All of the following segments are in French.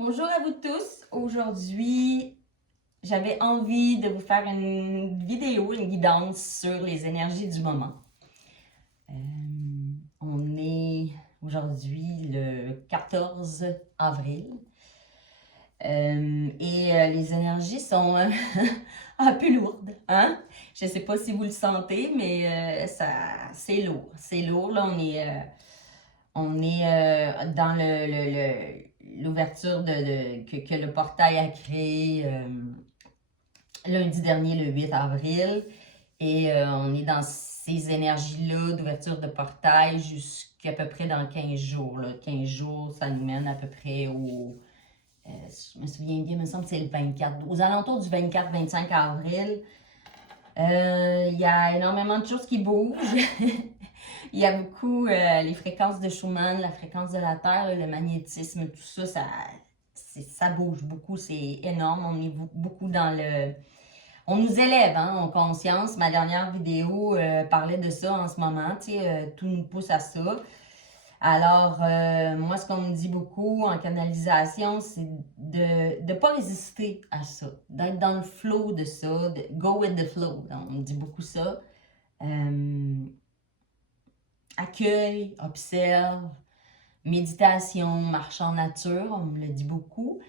Bonjour à vous tous. Aujourd'hui, j'avais envie de vous faire une vidéo, une guidance sur les énergies du moment. On est aujourd'hui le 14 avril les énergies sont un peu lourdes. Hein? Je ne sais pas si vous le sentez, mais c'est lourd. C'est lourd. Là, on est dans l'ouverture que le portail a créé lundi dernier, le 8 avril. Et on est dans ces énergies-là d'ouverture de portail jusqu'à peu près dans 15 jours. Là. 15 jours, ça nous mène à peu près au... je me souviens bien, il me semble que c'est le 24. Aux alentours du 24-25 avril, il y a énormément de choses qui bougent. Il y a beaucoup les fréquences de Schumann, la fréquence de la Terre, le magnétisme, tout ça, ça bouge beaucoup, c'est énorme. On est beaucoup dans le... On nous élève en conscience. Ma dernière vidéo parlait de ça en ce moment. Tout nous pousse à ça. Alors, moi, ce qu'on me dit beaucoup en canalisation, c'est de ne pas résister à ça, d'être dans le flow de ça, de go with the flow. On me dit beaucoup ça. Accueille, observe, méditation, marche en nature, on me le dit beaucoup.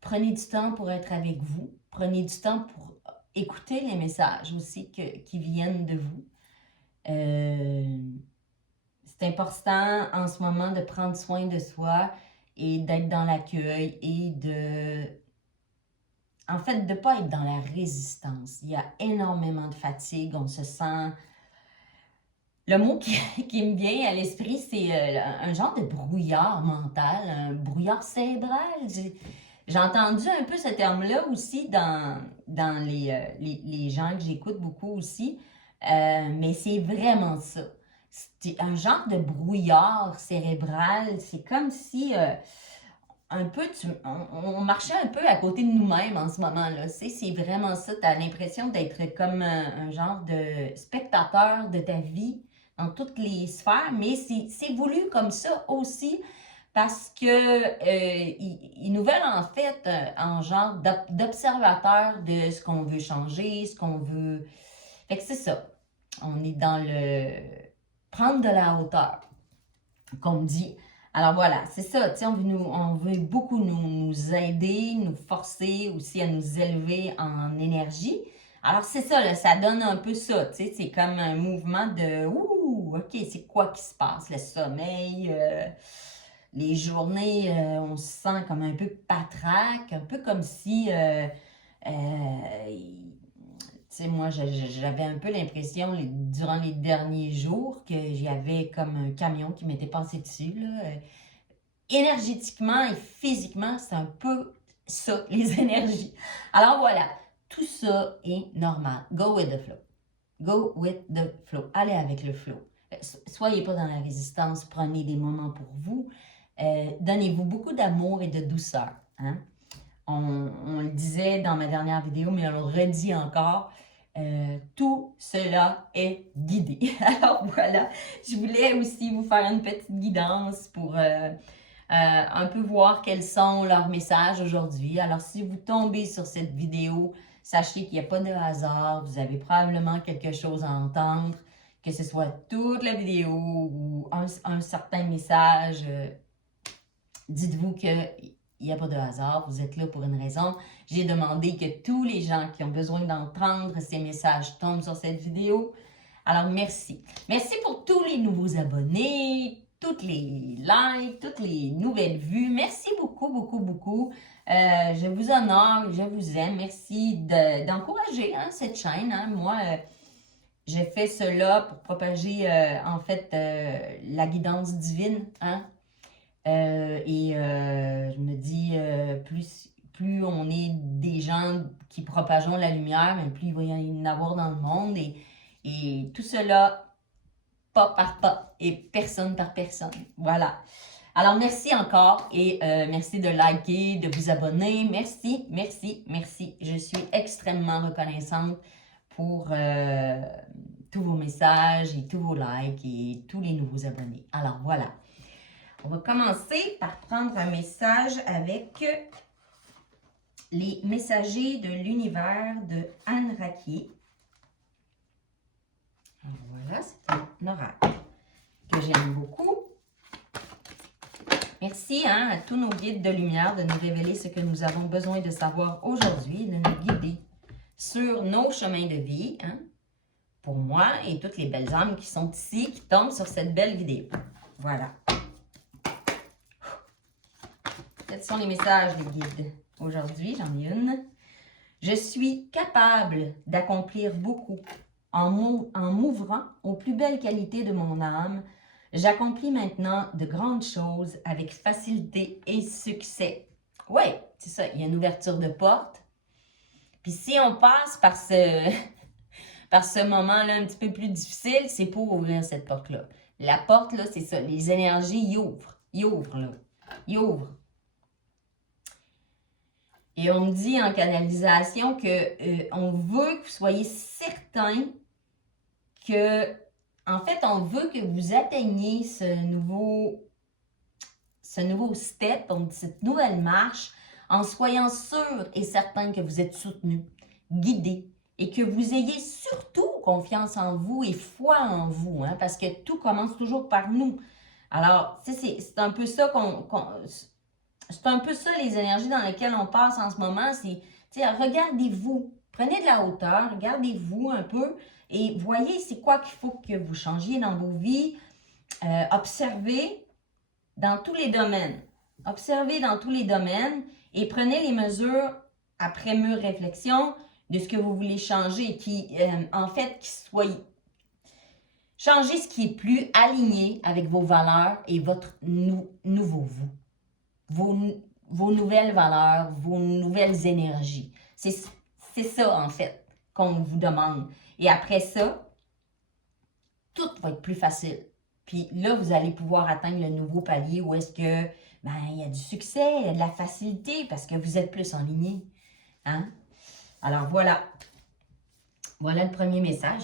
Prenez du temps pour être avec vous. Prenez du temps pour écouter les messages aussi qui viennent de vous. C'est important en ce moment de prendre soin de soi et d'être dans l'accueil et en fait, de ne pas être dans la résistance. Il y a énormément de fatigue, on se sent... Le mot qui me vient à l'esprit, c'est un genre de brouillard mental, un brouillard cérébral. J'ai entendu un peu ce terme-là aussi dans les gens que j'écoute beaucoup aussi, mais c'est vraiment ça. C'est un genre de brouillard cérébral. C'est comme si un peu on marchait un peu à côté de nous-mêmes en ce moment-là. C'est vraiment ça. Tu as l'impression d'être comme un genre de spectateur de ta vie dans toutes les sphères, mais c'est voulu comme ça aussi parce que ils nous veulent en fait en genre d'observateur de ce qu'on veut changer, ce qu'on veut. Fait que c'est ça. On est dans le prendre de la hauteur, comme dit. Alors voilà, c'est ça. On veut beaucoup nous aider, nous forcer aussi à nous élever en énergie. Alors c'est ça, là, ça donne un peu ça. C'est comme un mouvement de ouh, ok, c'est quoi qui se passe? Le sommeil. Les journées, on se sent comme un peu patraque, un peu comme si, moi, j'avais un peu l'impression, durant les derniers jours, qu'il y avait comme un camion qui m'était passé dessus, là. Énergétiquement et physiquement, c'est un peu ça, les énergies. Alors voilà, tout ça est normal. Go with the flow. Go with the flow. Allez avec le flow. Soyez pas dans la résistance, prenez des moments pour vous. Donnez-vous beaucoup d'amour et de douceur. Hein? On le disait dans ma dernière vidéo, mais on le redit encore. Tout cela est guidé. Alors voilà, je voulais aussi vous faire une petite guidance pour un peu voir quels sont leurs messages aujourd'hui. Alors si vous tombez sur cette vidéo, sachez qu'il n'y a pas de hasard. Vous avez probablement quelque chose à entendre, que ce soit toute la vidéo ou un certain message. Dites-vous qu'il n'y a pas de hasard, vous êtes là pour une raison. J'ai demandé que tous les gens qui ont besoin d'entendre ces messages tombent sur cette vidéo. Alors, merci. Merci pour tous les nouveaux abonnés, toutes les likes, toutes les nouvelles vues. Merci beaucoup, beaucoup, beaucoup. Je vous honore, je vous aime. Merci d'encourager cette chaîne. Moi, j'ai fait cela pour propager, en fait, la guidance divine. Je me dis, plus on est des gens qui propageons la lumière, mais plus il va y en avoir dans le monde. Et tout cela, pas par pas et personne par personne. Voilà. Alors, merci encore et merci de liker, de vous abonner. Merci, merci, merci. Je suis extrêmement reconnaissante pour tous vos messages et tous vos likes et tous les nouveaux abonnés. Alors, voilà. On va commencer par prendre un message avec les messagers de l'univers de Anne Raquier. Alors voilà, c'est un oracle que j'aime beaucoup. Merci à tous nos guides de lumière de nous révéler ce que nous avons besoin de savoir aujourd'hui, de nous guider sur nos chemins de vie, pour moi et toutes les belles âmes qui sont ici, qui tombent sur cette belle vidéo. Voilà. Quels sont les messages des guides? Aujourd'hui, j'en ai une. Je suis capable d'accomplir beaucoup en m'ouvrant aux plus belles qualités de mon âme. J'accomplis maintenant de grandes choses avec facilité et succès. Oui, c'est ça, il y a une ouverture de porte. Puis si on passe par ce moment-là un petit peu plus difficile, c'est pour ouvrir cette porte-là. La porte, là, c'est ça, les énergies, ils ouvrent. Ils ouvrent, là. Ils ouvrent. Et on me dit en canalisation que on veut que vous soyez certains que, en fait, on veut que vous atteigniez ce nouveau step, donc cette nouvelle marche, en soyant sûr et certain que vous êtes soutenu, guidé, et que vous ayez surtout confiance en vous et foi en vous, parce que tout commence toujours par nous. Alors, c'est un peu ça c'est un peu ça les énergies dans lesquelles on passe en ce moment, c'est, regardez-vous, prenez de la hauteur, regardez-vous un peu et voyez c'est quoi qu'il faut que vous changiez dans vos vies, observez dans tous les domaines. Observez dans tous les domaines et prenez les mesures après mûre réflexion de ce que vous voulez changer, changez ce qui est plus aligné avec vos valeurs et votre nouveau vous. Vos nouvelles valeurs, vos nouvelles énergies. C'est ça, en fait, qu'on vous demande. Et après ça, tout va être plus facile. Puis là, vous allez pouvoir atteindre le nouveau palier où est-ce que, il y a du succès, il y a de la facilité parce que vous êtes plus en ligne. Alors voilà. Voilà le premier message.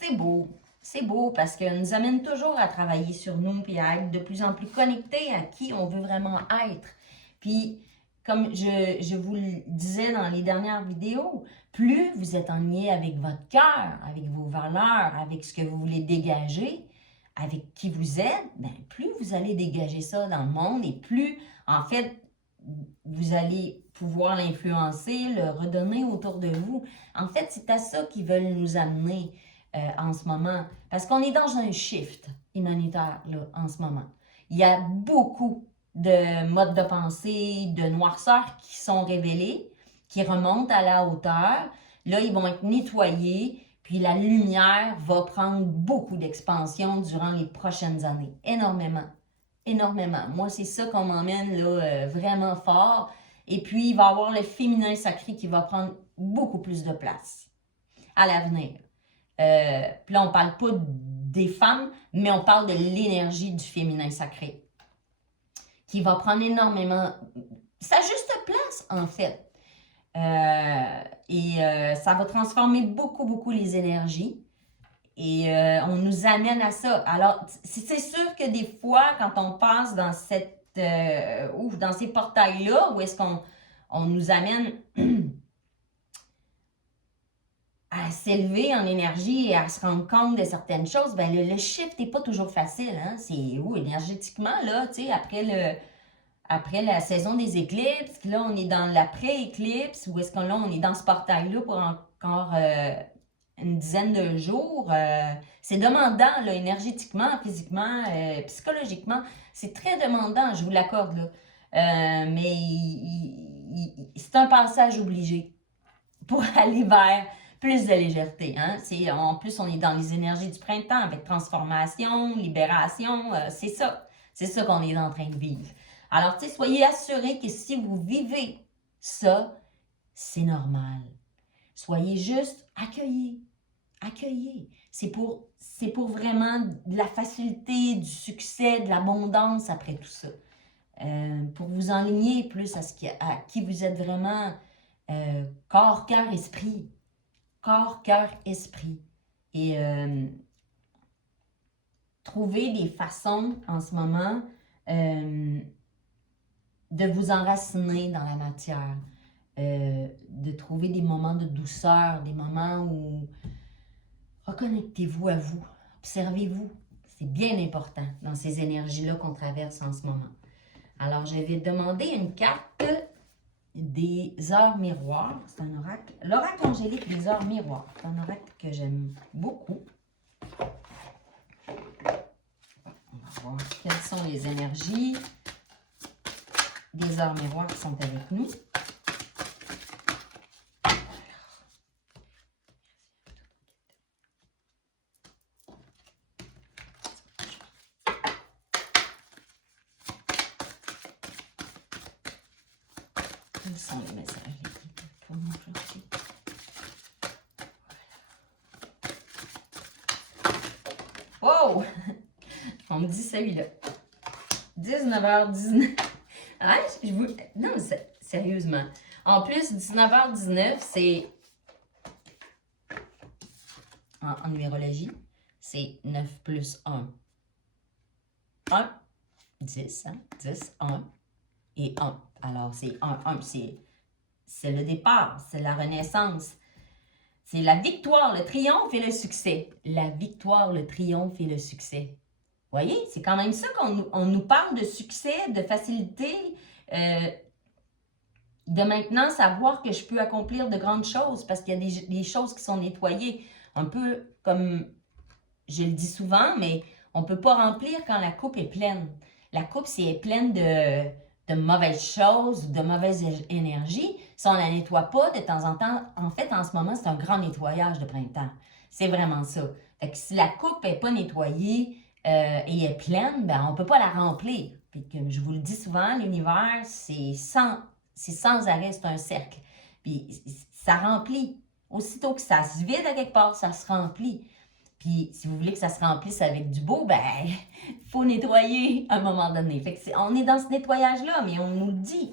C'est beau. C'est beau parce que nous amène toujours à travailler sur nous et à être de plus en plus connectés à qui on veut vraiment être. Puis, comme je vous le disais dans les dernières vidéos, plus vous êtes en lien avec votre cœur, avec vos valeurs, avec ce que vous voulez dégager, avec qui vous êtes, plus vous allez dégager ça dans le monde et plus, en fait, vous allez pouvoir l'influencer, le redonner autour de vous. En fait, c'est à ça qu'ils veulent nous amener en ce moment. Parce qu'on est dans un shift humanitaire là, en ce moment. Il y a beaucoup de modes de pensée, de noirceur qui sont révélés, qui remontent à la hauteur. Là, ils vont être nettoyés, puis la lumière va prendre beaucoup d'expansion durant les prochaines années. Énormément. Énormément. Moi, c'est ça qu'on m'emmène là, vraiment fort. Et puis, il va y avoir le féminin sacré qui va prendre beaucoup plus de place à l'avenir. Puis là, on ne parle pas des femmes, mais on parle de l'énergie du féminin sacré qui va prendre énormément sa juste place, en fait. Ça va transformer beaucoup, beaucoup les énergies. Et on nous amène à ça. Alors, c'est sûr que des fois, quand on passe dans dans ces portails-là, où est-ce qu'on nous amène à s'élever en énergie et à se rendre compte de certaines choses, le shift n'est pas toujours facile. C'est énergétiquement, là, tu sais, après la saison des éclipses, là, on est dans l'après-éclipse, où est-ce qu'on est dans ce portail-là pour encore une dizaine de jours. C'est demandant, là, énergétiquement, physiquement, psychologiquement. C'est très demandant, je vous l'accorde, là. Mais c'est un passage obligé pour aller vers plus de légèreté. En plus, on est dans les énergies du printemps avec transformation, libération. C'est ça. C'est ça qu'on est en train de vivre. Alors, tu sais, soyez assurés que si vous vivez ça, c'est normal. Soyez juste accueillis. Accueillis. C'est pour vraiment de la facilité, du succès, de l'abondance après tout ça. Pour vous enligner plus à qui vous êtes vraiment corps, cœur, esprit. Corps, cœur, esprit. Et trouver des façons en ce moment de vous enraciner dans la matière, de trouver des moments de douceur, des moments où reconnectez-vous à vous, observez-vous. C'est bien important dans ces énergies-là qu'on traverse en ce moment. Alors, je vais demander une carte des heures miroirs. C'est un oracle. L'oracle angélique des heures miroirs. C'est un oracle que j'aime beaucoup. On va voir quelles sont les énergies des heures miroirs qui sont avec nous. Quels sont les messages pour nous aujourd'hui? Wow! On me dit celui-là. 19h19. Ah, non, sérieusement. En plus, 19h19, c'est... En numérologie, c'est 9 plus 1. 1, 10, hein? 10, 1 et 1. Alors, c'est 1, c'est le départ, c'est la renaissance. C'est la victoire, le triomphe et le succès. La victoire, le triomphe et le succès. Vous voyez, c'est quand même ça qu'on nous parle de succès, de facilité, de maintenant savoir que je peux accomplir de grandes choses parce qu'il y a des choses qui sont nettoyées. Un peu comme je le dis souvent, mais on ne peut pas remplir quand la coupe est pleine. La coupe, si elle est pleine de mauvaises choses, de mauvaises énergies, si on ne la nettoie pas de temps en temps, en fait, en ce moment, c'est un grand nettoyage de printemps. C'est vraiment ça. Fait que si la coupe n'est pas nettoyée et est pleine, ben, on ne peut pas la remplir. Puis comme je vous le dis souvent, l'univers, c'est sans arrêt, c'est un cercle. Puis ça remplit. Aussitôt que ça se vide à quelque part, ça se remplit. Puis, si vous voulez que ça se remplisse avec du beau, ben, il faut nettoyer à un moment donné. Fait que on est dans ce nettoyage-là, mais on nous le dit.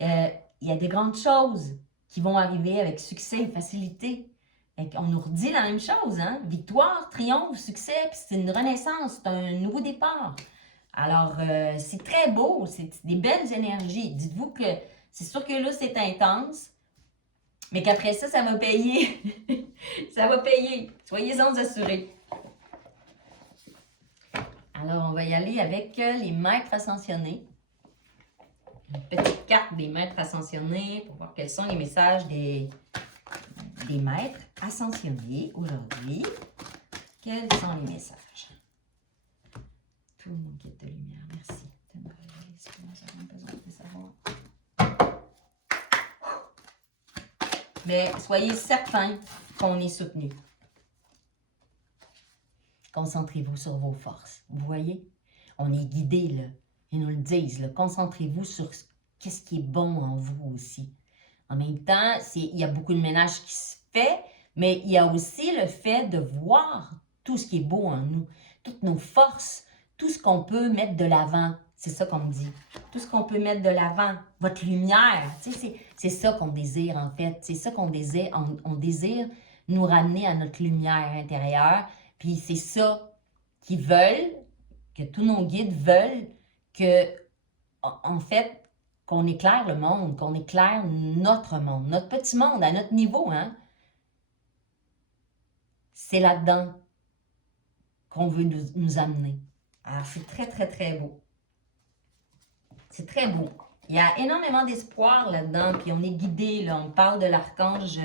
Il y a des grandes choses qui vont arriver avec succès et facilité. On nous redit la même chose, hein? Victoire, triomphe, succès, puis c'est une renaissance, c'est un nouveau départ. Alors, c'est très beau, c'est des belles énergies. Dites-vous que c'est sûr que là, c'est intense, mais qu'après ça, ça va payer. Ça va payer. Soyez-en assurés. Alors, on va y aller avec les maîtres ascensionnés. Une petite carte des maîtres ascensionnés pour voir quels sont les messages des maîtres ascensionnés aujourd'hui. Quels sont les messages? Tout mon guide de lumière, merci. Mais soyez certains qu'on est soutenu. Concentrez-vous sur vos forces. Vous voyez? On est guidé, là. Ils nous le disent, là. Concentrez-vous sur qu'est-ce qui est bon en vous aussi. En même temps, il y a beaucoup de ménage qui se fait, mais il y a aussi le fait de voir tout ce qui est beau en nous, toutes nos forces, tout ce qu'on peut mettre de l'avant. C'est ça qu'on me dit. Tout ce qu'on peut mettre de l'avant, votre lumière. Tu sais, c'est ça qu'on désire, en fait. C'est ça qu'on désire. On désire nous ramener à notre lumière intérieure. Puis c'est ça qu'ils veulent, que tous nos guides veulent, que, en fait, qu'on éclaire le monde, qu'on éclaire notre monde, notre petit monde, à notre niveau, hein. C'est là-dedans qu'on veut nous amener. Alors, c'est très, très, très beau. C'est très beau. Il y a énormément d'espoir là-dedans, puis on est guidé, là. On parle de l'archange...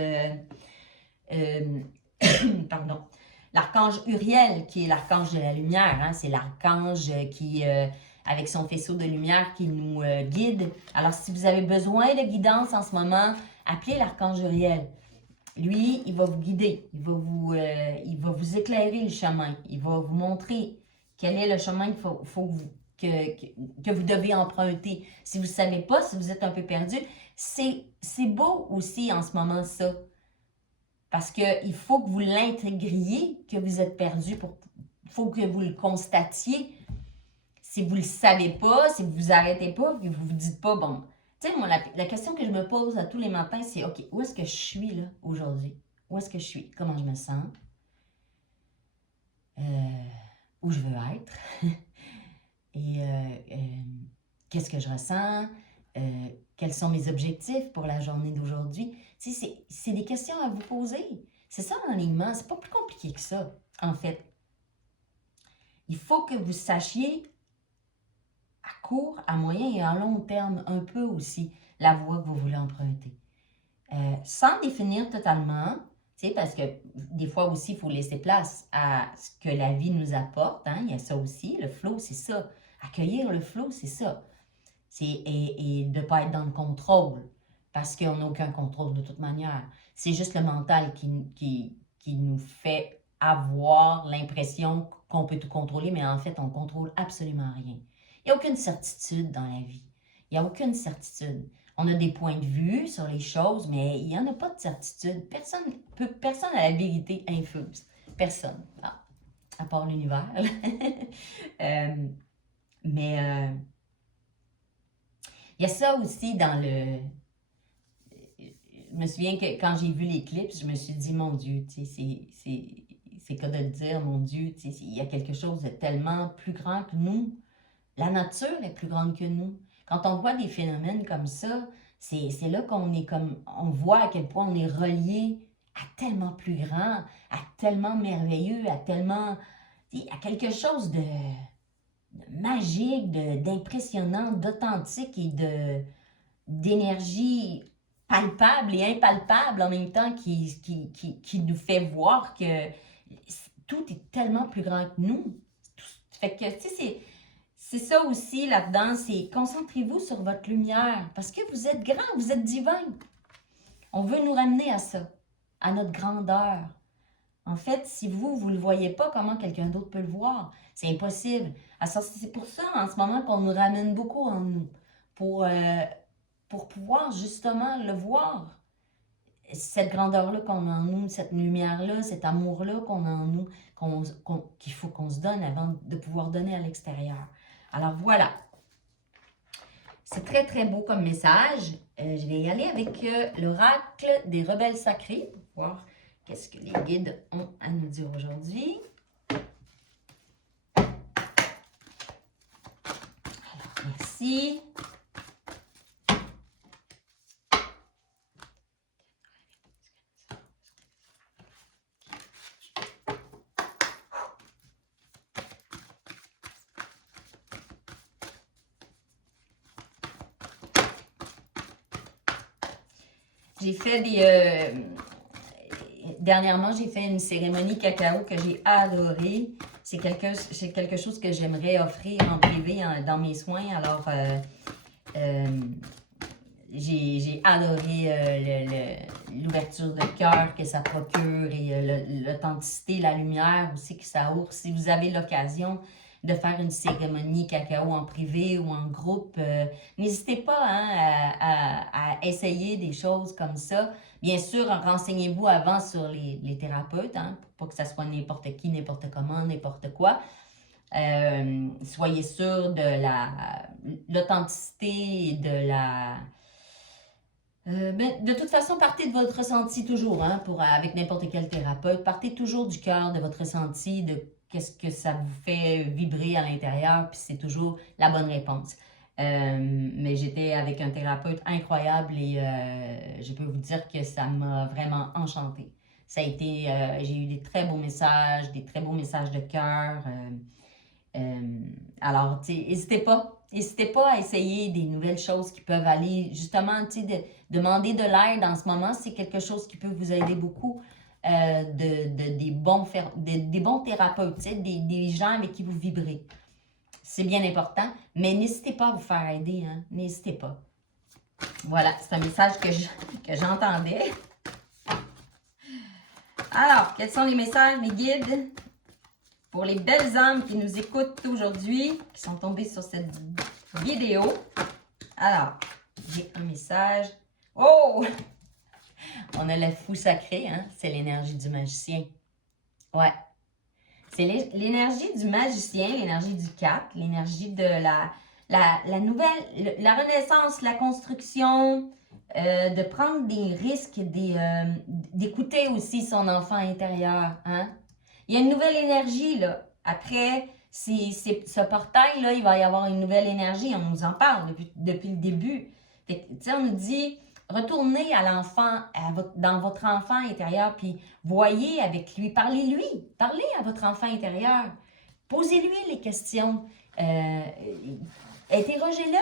pardon. L'archange Uriel, qui est l'archange de la lumière. Hein? C'est l'archange qui, avec son faisceau de lumière, qui nous guide. Alors, si vous avez besoin de guidance en ce moment, appelez l'archange Uriel. Lui, il va vous guider. Il va vous éclairer le chemin. Il va vous montrer quel est le chemin que vous devez emprunter. Si vous ne savez pas, si vous êtes un peu perdu, c'est beau aussi en ce moment, ça. Parce qu'il faut que vous l'intégriez, que vous êtes perdu. Il faut que vous le constatiez. Si vous ne le savez pas, si vous ne vous arrêtez pas, puis vous ne vous dites pas, bon, tu sais, moi, la question que je me pose à tous les matins, c'est, OK, où est-ce que je suis là, aujourd'hui? Où est-ce que je suis? Comment je me sens? Où je veux être? Et qu'est-ce que je ressens? Quels sont mes objectifs pour la journée d'aujourd'hui? C'est des questions à vous poser. C'est ça l'alignement, c'est pas plus compliqué que ça, en fait. Il faut que vous sachiez à court, à moyen et à long terme un peu aussi la voie que vous voulez emprunter. Sans définir totalement, parce que des fois aussi, il faut laisser place à ce que la vie nous apporte. Hein? Il y a ça aussi, le flow, c'est ça. Accueillir le flow, c'est ça. Et de ne pas être dans le contrôle, parce qu'on n'a aucun contrôle de toute manière. C'est juste le mental qui nous fait avoir l'impression qu'on peut tout contrôler, mais en fait, on ne contrôle absolument rien. Il n'y a aucune certitude dans la vie. Il n'y a aucune certitude. On a des points de vue sur les choses, mais il n'y en a pas de certitude. Personne n'a la vérité infuse. Personne. À part l'univers. Mais il y a ça aussi dans le... Je me souviens que quand j'ai vu l'éclipse, je me suis dit, mon Dieu, c'est que de le dire, mon Dieu, il y a quelque chose de tellement plus grand que nous. La nature est plus grande que nous. Quand on voit des phénomènes comme ça, c'est là qu'on est comme, on voit à quel point on est relié à tellement plus grand, à tellement merveilleux, à tellement, à quelque chose de magique, d'impressionnant, d'authentique et d'énergie palpable et impalpable en même temps qui nous fait voir que tout est tellement plus grand que nous. Fait que, tu sais, c'est ça aussi là-dedans, c'est concentrez-vous sur votre lumière parce que vous êtes grand, vous êtes divin. On veut nous ramener à ça, à notre grandeur. En fait, si vous ne le voyez pas, comment quelqu'un d'autre peut le voir? C'est impossible. C'est pour ça, en ce moment, qu'on nous ramène beaucoup en nous, pour pouvoir justement le voir. Cette grandeur-là qu'on a en nous, cette lumière-là, cet amour-là qu'on a en nous, qu'il faut qu'on se donne avant de pouvoir donner à l'extérieur. Alors voilà. C'est très, très beau comme message. Je vais y aller avec l'oracle des rebelles sacrés pour voir qu'est-ce que les guides ont à nous dire aujourd'hui. Alors, merci. J'ai fait dernièrement, j'ai fait une cérémonie cacao que j'ai adorée. C'est quelque chose que j'aimerais offrir en privé dans mes soins. Alors, j'ai adoré l'ouverture de cœur que ça procure et l'authenticité, la lumière aussi que ça ouvre. Si vous avez l'occasion de faire une cérémonie cacao en privé ou en groupe, n'hésitez pas à essayer des choses comme ça. Bien sûr, renseignez-vous avant sur les thérapeutes, pour pas que ça soit n'importe qui, n'importe comment, n'importe quoi. Soyez sûr de l'authenticité et de toute façon, partez de votre ressenti toujours, avec n'importe quel thérapeute. Partez toujours du cœur, de votre ressenti, de qu'est-ce que ça vous fait vibrer à l'intérieur, puis c'est toujours la bonne réponse. Mais j'étais avec un thérapeute incroyable et je peux vous dire que ça m'a vraiment enchantée. Ça a été, j'ai eu des très beaux messages de cœur. Alors, n'hésitez pas à essayer des nouvelles choses qui peuvent aller, justement, demander de l'aide en ce moment, c'est quelque chose qui peut vous aider beaucoup, des bons thérapeutes, des gens avec qui vous vibrez. C'est bien important, mais n'hésitez pas à vous faire aider, n'hésitez pas. Voilà, c'est un message que j'entendais. Alors, quels sont les messages, les guides? Pour les belles âmes qui nous écoutent aujourd'hui, qui sont tombées sur cette vidéo. Alors, j'ai un message. Oh! On a le fou sacré, c'est l'énergie du magicien. Ouais. C'est l'énergie du magicien, l'énergie du 4, l'énergie de la nouvelle, la renaissance, la construction, de prendre des risques, d'écouter aussi son enfant intérieur, Il y a une nouvelle énergie, là. Après, Ce portail-là, il va y avoir une nouvelle énergie. On nous en parle depuis le début. On nous dit, retournez à l'enfant, dans votre enfant intérieur, puis voyez avec lui, parlez-lui, parlez à votre enfant intérieur. Posez-lui les questions. Interrogez-le.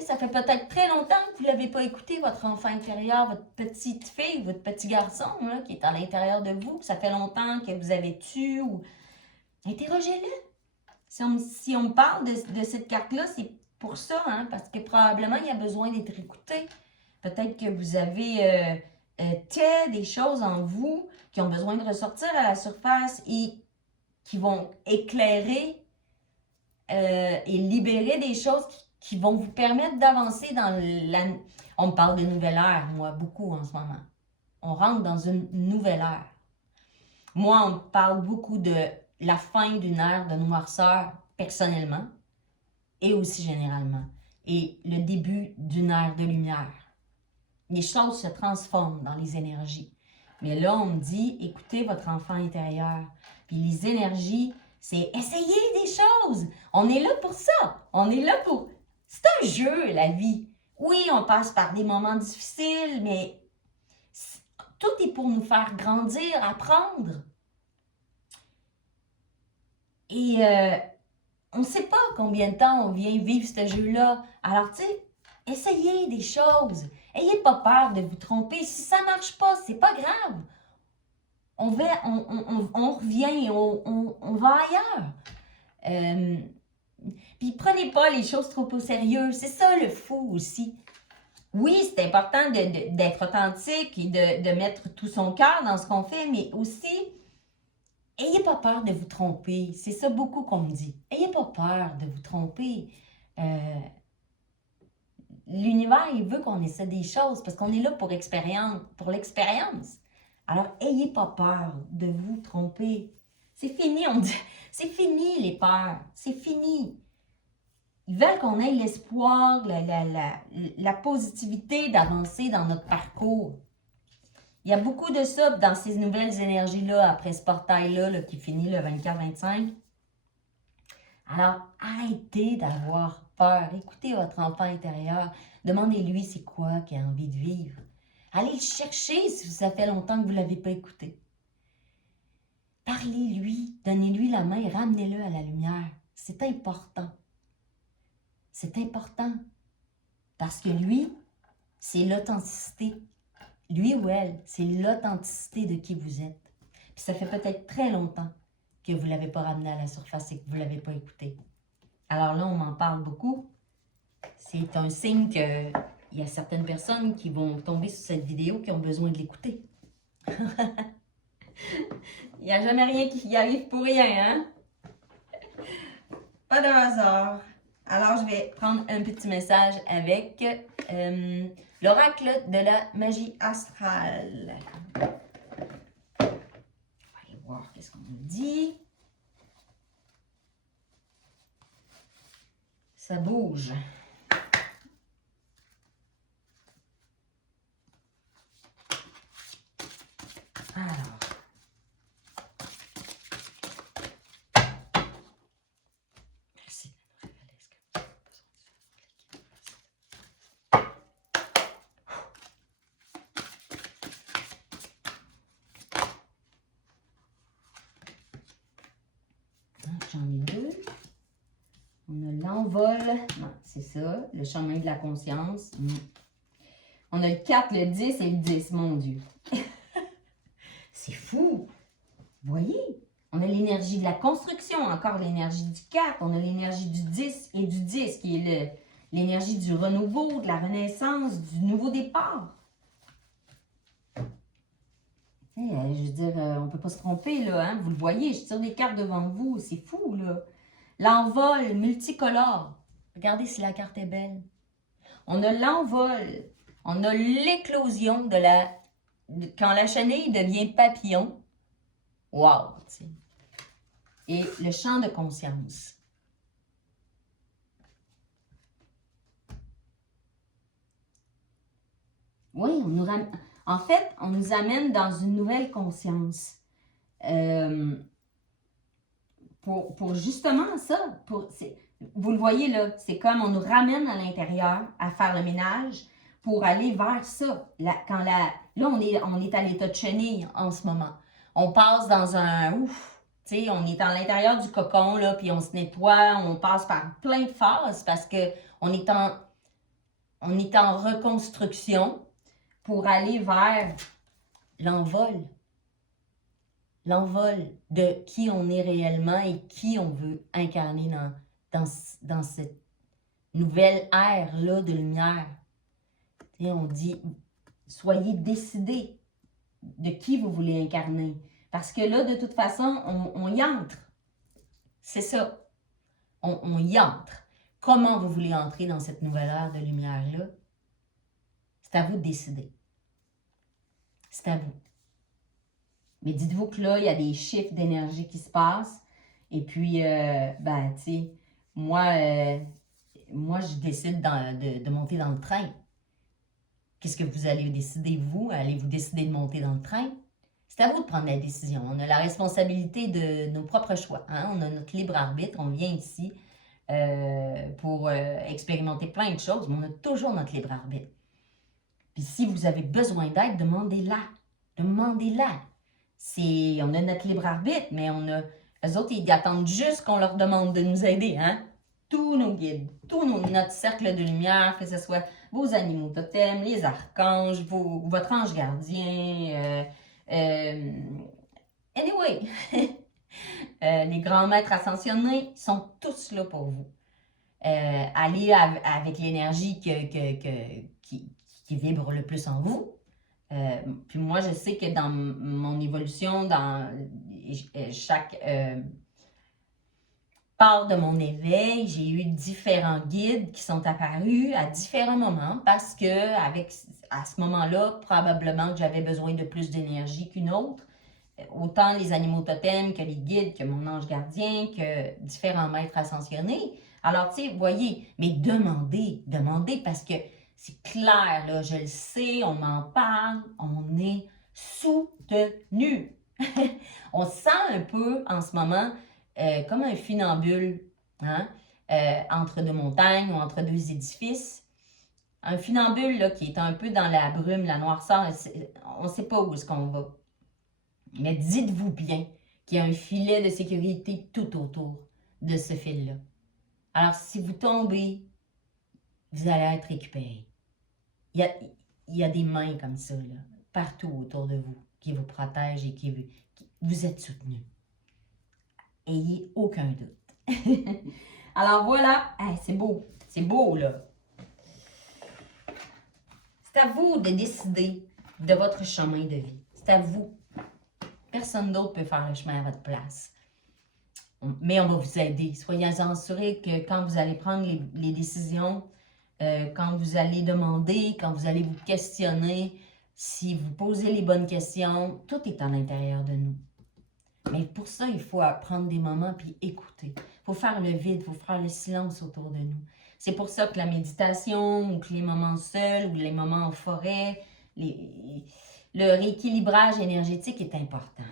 Ça fait peut-être très longtemps que vous ne l'avez pas écouté, votre enfant intérieur, votre petite fille, votre petit garçon là, qui est à l'intérieur de vous. Ça fait longtemps que vous avez tué. Interrogez-le. Si on parle de cette carte-là, c'est pour ça, hein, parce que probablement il y a besoin d'être écouté. Peut-être que vous avez des choses en vous qui ont besoin de ressortir à la surface et qui vont éclairer et libérer des choses qui vont vous permettre d'avancer dans la... On me parle de nouvelle ère, moi, beaucoup en ce moment. On rentre dans une nouvelle ère. Moi, on me parle beaucoup de la fin d'une ère de noirceur, personnellement, et aussi généralement. Et le début d'une ère de lumière. Les choses se transforment dans les énergies. Mais là, on me dit, écoutez votre enfant intérieur. Puis les énergies, c'est essayer des choses. On est là pour ça. On est là pour... C'est un jeu, la vie. Oui, on passe par des moments difficiles, mais tout est pour nous faire grandir, apprendre. Et on ne sait pas combien de temps on vient vivre ce jeu-là. Alors, tu sais, essayez des choses. Ayez pas peur de vous tromper. Si ça ne marche pas, c'est pas grave. On revient, on va ailleurs. Puis prenez pas les choses trop au sérieux. C'est ça le fou aussi. Oui, c'est important d'être authentique et de mettre tout son cœur dans ce qu'on fait, mais aussi, ayez pas peur de vous tromper. C'est ça beaucoup qu'on me dit. Ayez pas peur de vous tromper. L'univers, il veut qu'on essaie des choses parce qu'on est là pour l'expérience. Alors, ayez pas peur de vous tromper. C'est fini, on dit. C'est fini les peurs. C'est fini. Ils veulent qu'on ait l'espoir, la positivité d'avancer dans notre parcours. Il y a beaucoup de ça dans ces nouvelles énergies-là, après ce portail-là là, qui finit le 24-25. Alors, arrêtez d'avoir peur. Écoutez votre enfant intérieur. Demandez-lui c'est quoi qu'il a envie de vivre. Allez le chercher si ça fait longtemps que vous ne l'avez pas écouté. Parlez-lui, donnez-lui la main, ramenez-le à la lumière. C'est important. C'est important. Parce que lui, c'est l'authenticité. Lui ou elle, c'est l'authenticité de qui vous êtes. Puis ça fait peut-être très longtemps que vous ne l'avez pas ramené à la surface et que vous ne l'avez pas écouté. Alors là, on m'en parle beaucoup. C'est un signe qu'il y a certaines personnes qui vont tomber sur cette vidéo qui ont besoin de l'écouter. Il n'y a jamais rien qui arrive pour rien, hein? Pas de hasard. Alors, je vais prendre un petit message avec l'oracle de la magie astrale. On va aller voir qu'est-ce qu'on nous dit. Ça bouge. Alors. Merci de nous révéler ce que nous avons besoin de J'en ai deux. On a l'envol. Non, c'est ça. Le chemin de la conscience. On a le 4, le 10 et le 10. Mon Dieu. C'est fou. Vous voyez? On a l'énergie de la construction. Encore l'énergie du 4. On a l'énergie du 10 et du 10 qui est l'énergie du renouveau, de la renaissance, du nouveau départ. Je veux dire, on ne peut pas se tromper, là. Hein? Vous le voyez, je tire des cartes devant vous. C'est fou, là. L'envol multicolore. Regardez si la carte est belle. On a l'envol. On a l'éclosion de quand la chenille devient papillon. Wow! T'sais. Et le champ de conscience. Oui, en fait, on nous amène dans une nouvelle conscience. pour justement ça. Vous le voyez là, c'est comme on nous ramène à l'intérieur à faire le ménage pour aller vers ça. Là, on est à l'état de chenille en ce moment. On passe dans un ouf, tu sais, on est à l'intérieur du cocon, là, puis on se nettoie, on passe par plein de phases parce qu'on est en reconstruction pour aller vers l'envol. L'envol de qui on est réellement et qui on veut incarner dans cette nouvelle ère-là de lumière. Et on dit, soyez décidés de qui vous voulez incarner. Parce que là, de toute façon, on y entre. C'est ça. On y entre. Comment vous voulez entrer dans cette nouvelle ère de lumière-là? C'est à vous de décider. C'est à vous. Mais dites-vous que là, il y a des chiffres d'énergie qui se passent. Et puis, ben, tu sais, moi, je décide de monter dans le train. Qu'est-ce que vous allez décider, vous? Allez-vous décider de monter dans le train? C'est à vous de prendre la décision. On a la responsabilité de nos propres choix. Hein? On a notre libre arbitre. On vient ici pour expérimenter plein de choses, mais on a toujours notre libre arbitre. Puis si vous avez besoin d'aide, demandez-la. Demandez-la. On a notre libre arbitre, mais eux autres, ils attendent juste qu'on leur demande de nous aider. Hein? Tous nos guides, notre cercle de lumière, que ce soit vos animaux totems, les archanges, votre ange gardien, anyway, les grands maîtres ascensionnés sont tous là pour vous. Allez avec l'énergie qui vibre le plus en vous. Puis moi, je sais que dans mon évolution, dans chaque part de mon éveil, j'ai eu différents guides qui sont apparus à différents moments parce que à ce moment-là, probablement que j'avais besoin de plus d'énergie qu'une autre. Autant les animaux totems que les guides, que mon ange gardien, que différents maîtres ascensionnés. Alors, tu sais, voyez, mais demandez parce que c'est clair, là, je le sais, on m'en parle, on est soutenu. On se sent un peu en ce moment comme un funambule, hein, entre deux montagnes ou entre deux édifices. Un funambule là, qui est un peu dans la brume, la noirceur, on ne sait pas où est-ce qu'on va. Mais dites-vous bien qu'il y a un filet de sécurité tout autour de ce fil-là. Alors, si vous tombez, vous allez être récupéré. Il y a des mains comme ça, là, partout autour de vous, qui vous protègent et qui vous êtes soutenus. Ayez aucun doute. Alors voilà, hey, c'est beau là. C'est à vous de décider de votre chemin de vie. C'est à vous. Personne d'autre peut faire le chemin à votre place. Mais on va vous aider. Soyez-en assurés que quand vous allez prendre les décisions, quand vous allez demander, quand vous allez vous questionner, si vous posez les bonnes questions, tout est à l'intérieur de nous. Mais pour ça, il faut prendre des moments puis écouter. Il faut faire le vide, il faut faire le silence autour de nous. C'est pour ça que la méditation, ou que les moments seuls, ou les moments en forêt, le rééquilibrage énergétique est important.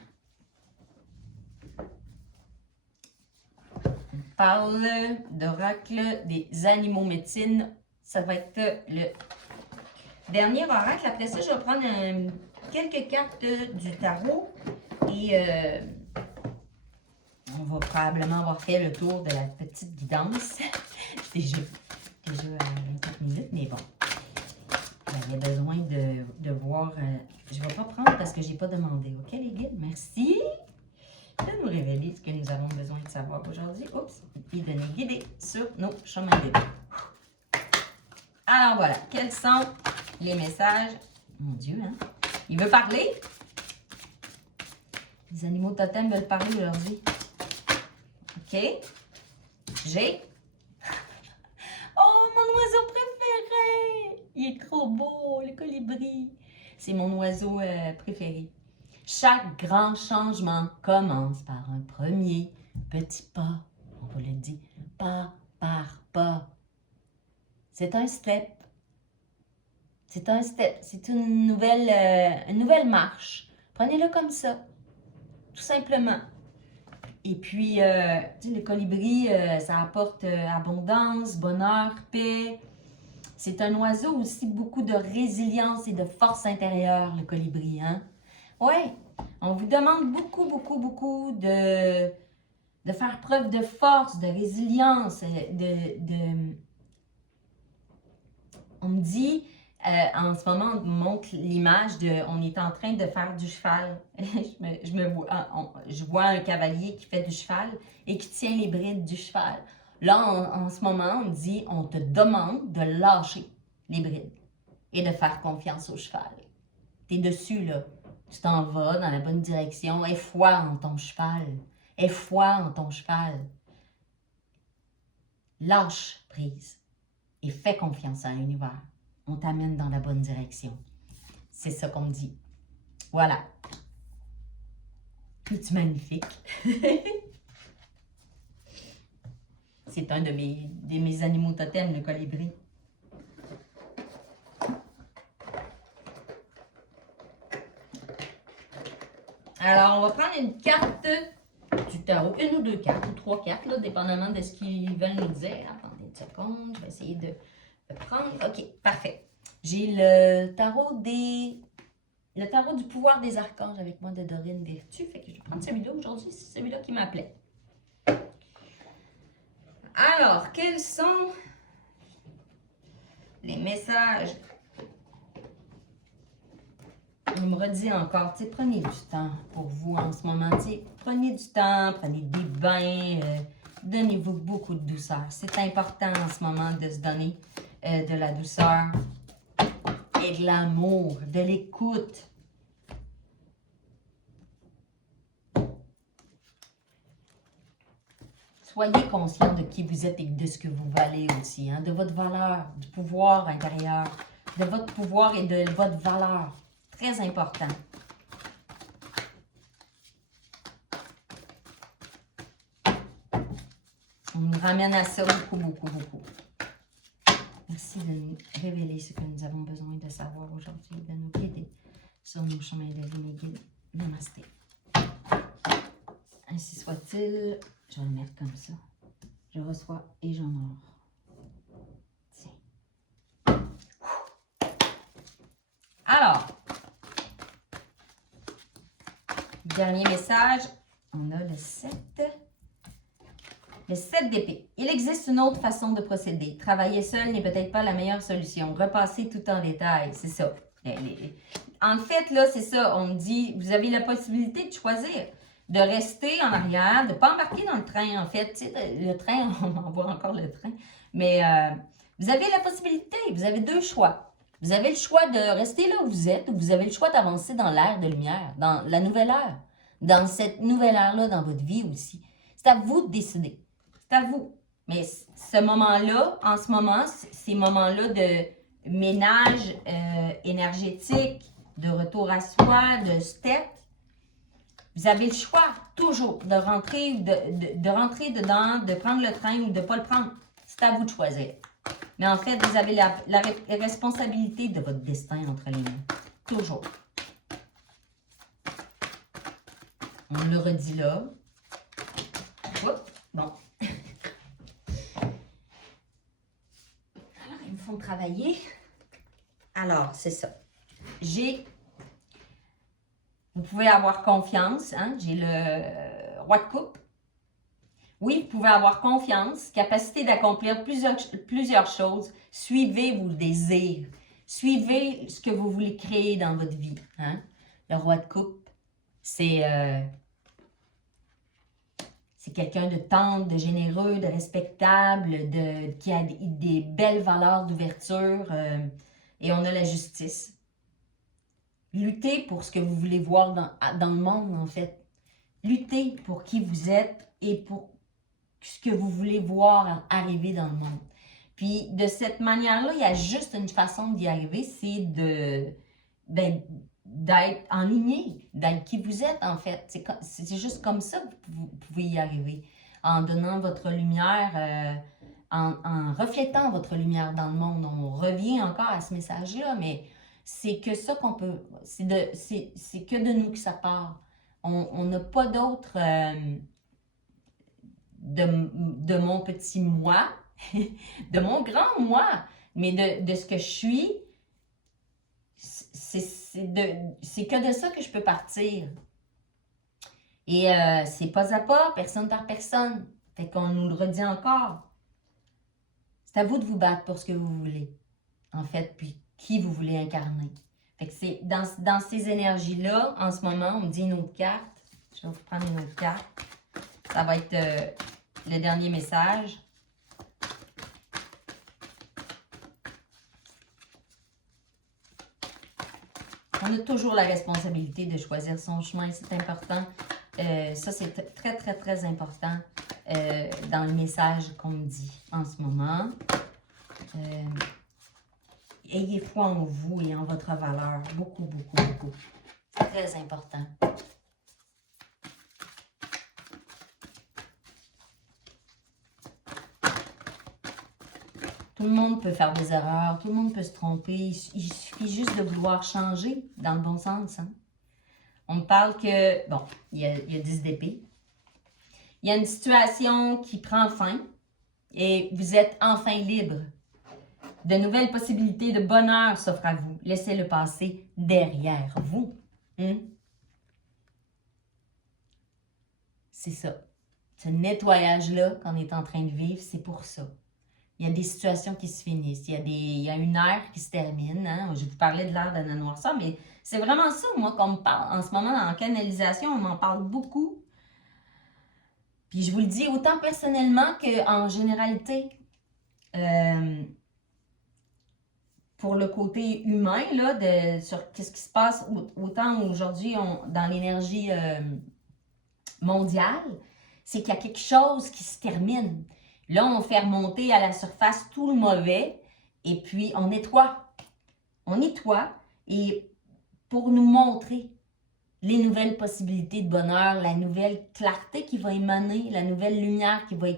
On parle d'oracle des animaux médecine. Ça va être le dernier oracle. Après ça, je vais prendre quelques cartes du tarot et on va probablement avoir fait le tour de la petite guidance. déjà à 24 minutes, mais bon. J'avais besoin de voir. Je ne vais pas prendre parce que je n'ai pas demandé. OK, les guides? Merci de nous révéler ce que nous avons besoin de savoir aujourd'hui. Oups! Et de nous guider sur nos chemins de vie. Alors voilà, quels sont les messages? Mon Dieu, hein? Il veut parler? Les animaux totems veulent parler aujourd'hui. OK. J'ai. Oh, mon oiseau préféré! Il est trop beau, le colibri. C'est mon oiseau préféré. Chaque grand changement commence par un premier petit pas. On vous le dit, pas par pas. C'est un step. C'est un step. C'est une nouvelle marche. Prenez-le comme ça. Tout simplement. Et puis, tu sais, le colibri, ça apporte abondance, bonheur, paix. C'est un oiseau aussi beaucoup de résilience et de force intérieure, le colibri, hein? Oui, on vous demande beaucoup, beaucoup, beaucoup de faire preuve de force, de résilience, on me dit, en ce moment, on me montre l'image de, on est en train de faire du cheval. Je vois un cavalier qui fait du cheval et qui tient les brides du cheval. Là, en ce moment, on me dit, on te demande de lâcher les brides et de faire confiance au cheval. T'es dessus, là. Tu t'en vas dans la bonne direction. Aie foi en ton cheval. Aie foi en ton cheval. Lâche prise et fais confiance à l'univers. On t'amène dans la bonne direction. C'est ça qu'on me dit. Voilà. Es-tu magnifique? C'est un de mes animaux totems, le colibri. Alors, on va prendre une carte du tarot, une ou deux cartes, ou trois cartes, là, dépendamment de ce qu'ils veulent nous dire. Attendez une seconde, je vais essayer de prendre. OK, parfait. J'ai le tarot du pouvoir des archanges avec moi de Dorine Vertu. Fait que je vais prendre celui-là aujourd'hui, c'est celui-là qui m'appelait. Alors, quels sont les messages? On me redit encore, tu sais, prenez du temps pour vous en ce moment. Tu sais, prenez du temps, prenez des bains, donnez-vous beaucoup de douceur. C'est important en ce moment de se donner de la douceur et de l'amour, de l'écoute. Soyez conscient de qui vous êtes et de ce que vous valez aussi, hein, de votre valeur, du pouvoir intérieur, de votre pouvoir et de votre valeur. Très important. On nous ramène à ça beaucoup, beaucoup, beaucoup. Merci de nous révéler ce que nous avons besoin de savoir aujourd'hui, de nous guider sur nos chemins de vie, mes guides. Namasté. Ainsi soit-il. Je vais le mettre comme ça. Je reçois et j'honore. Tiens. Alors, dernier message. On a le 7. Le 7 d'épée. Il existe une autre façon de procéder. Travailler seul n'est peut-être pas la meilleure solution. Repasser tout en détail. C'est ça. En fait, là, c'est ça. On me dit, vous avez la possibilité de choisir. De rester en arrière, de ne pas embarquer dans le train, en fait. Tu sais, le train, on envoie encore le train. Mais vous avez la possibilité, vous avez deux choix. Vous avez le choix de rester là où vous êtes, ou vous avez le choix d'avancer dans l'ère de lumière, dans la nouvelle ère. Dans cette nouvelle ère-là, dans votre vie aussi. C'est à vous de décider. C'est à vous. Mais ce moment-là, en ce moment, ces moments-là de ménage énergétique, de retour à soi, de step, vous avez le choix, toujours, de rentrer, de rentrer dedans, de prendre le train ou de ne pas le prendre. C'est à vous de choisir. Mais en fait, vous avez la responsabilité de votre destin entre les mains. Toujours. On le redit là. Oups, bon. Alors, ils me font travailler. Alors, c'est ça. Vous pouvez avoir confiance, hein? J'ai le roi de coupe. Oui, vous pouvez avoir confiance, capacité d'accomplir plusieurs choses. Suivez vos désirs. Suivez ce que vous voulez créer dans votre vie. Hein? Le roi de coupe, c'est quelqu'un de tendre, de généreux, de respectable, qui a des belles valeurs d'ouverture. Et on a la justice. Luttez pour ce que vous voulez voir dans le monde, en fait. Luttez pour qui vous êtes et pour ce que vous voulez voir arriver dans le monde. Puis, de cette manière-là, il y a juste une façon d'y arriver, c'est d'être en ligne, d'être qui vous êtes, en fait. C'est juste comme ça que vous pouvez y arriver. En donnant votre lumière, en reflétant votre lumière dans le monde. On revient encore à ce message-là, mais c'est que ça qu'on peut... C'est que de nous que ça part. On n'a pas d'autre de mon petit moi, de mon grand moi, mais de ce que je suis, c'est que de ça que je peux partir. Et c'est pas à pas, personne par personne. Fait qu'on nous le redit encore. C'est à vous de vous battre pour ce que vous voulez, en fait, puis qui vous voulez incarner. Fait que c'est dans ces énergies-là, en ce moment, on me dit une autre carte. Je vais vous prendre une autre carte. Ça va être le dernier message. On a toujours la responsabilité de choisir son chemin, c'est important. Ça, c'est très, très, très important dans le message qu'on me dit en ce moment. Ayez foi en vous et en votre valeur. Beaucoup, beaucoup, beaucoup. C'est très important. Tout le monde peut faire des erreurs, tout le monde peut se tromper. Il suffit juste de vouloir changer dans le bon sens. Hein? On me parle que, bon, il y a 10 d'épée. Il y a une situation qui prend fin et vous êtes enfin libre. De nouvelles possibilités de bonheur s'offrent à vous. Laissez-le passer derrière vous. C'est ça. Ce nettoyage-là qu'on est en train de vivre, c'est pour ça. Il y a des situations qui se finissent. Il y a une ère qui se termine. Hein? Je vous parlais de l'ère d'Anna Noirceur, mais c'est vraiment ça, moi, qu'on me parle. En ce moment, en canalisation, on m'en parle beaucoup. Puis je vous le dis autant personnellement qu'en généralité. Pour le côté humain, là, sur qu'est-ce qui se passe autant aujourd'hui dans l'énergie mondiale, c'est qu'il y a quelque chose qui se termine. Là, on fait remonter à la surface tout le mauvais et puis on nettoie. On nettoie et pour nous montrer les nouvelles possibilités de bonheur, la nouvelle clarté qui va émaner, la nouvelle lumière qui va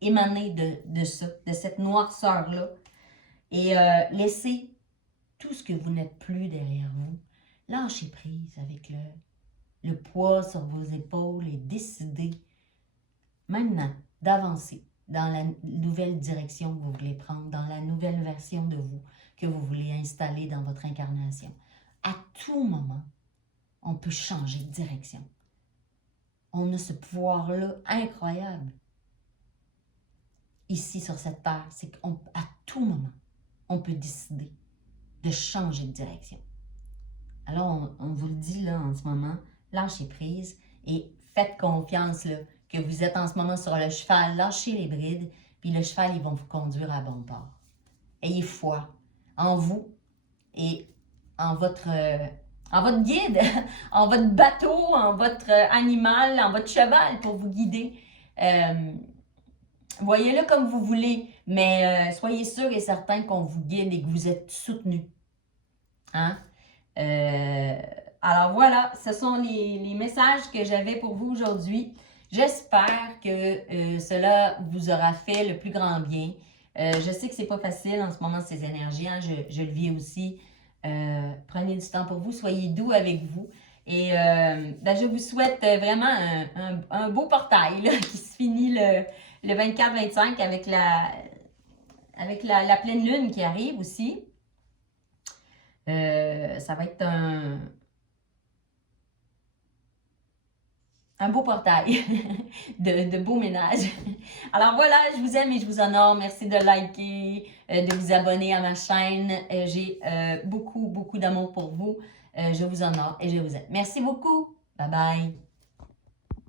émaner de ça, de cette noirceur-là. Et laissez tout ce que vous n'êtes plus derrière vous. Lâchez prise avec le poids sur vos épaules et décidez maintenant d'avancer dans la nouvelle direction que vous voulez prendre, dans la nouvelle version de vous que vous voulez installer dans votre incarnation. À tout moment, on peut changer de direction. On a ce pouvoir-là incroyable. Ici, sur cette terre, c'est qu'à tout moment, on peut décider de changer de direction. Alors, on vous le dit là en ce moment, lâchez prise et faites confiance là, que vous êtes en ce moment sur le cheval, lâchez les brides, puis le cheval, ils vont vous conduire à bon port. Ayez foi en vous et en votre guide, en votre bateau, en votre animal, en votre cheval pour vous guider. Voyez-le comme vous voulez, mais soyez sûr et certain qu'on vous guide et que vous êtes soutenu. Hein? Alors voilà, ce sont les messages que j'avais pour vous aujourd'hui. J'espère que cela vous aura fait le plus grand bien. Je sais que c'est pas facile en ce moment, ces énergies. Hein? Je le vis aussi. Prenez du temps pour vous, soyez doux avec vous. Et je vous souhaite vraiment un beau portail là, qui se finit le 24-25 avec la pleine lune qui arrive aussi. Ça va être un beau portail de beau ménage. Alors voilà, je vous aime et je vous honore. Merci de liker, de vous abonner à ma chaîne. J'ai beaucoup, beaucoup d'amour pour vous. Je vous honore et je vous aime. Merci beaucoup. Bye bye.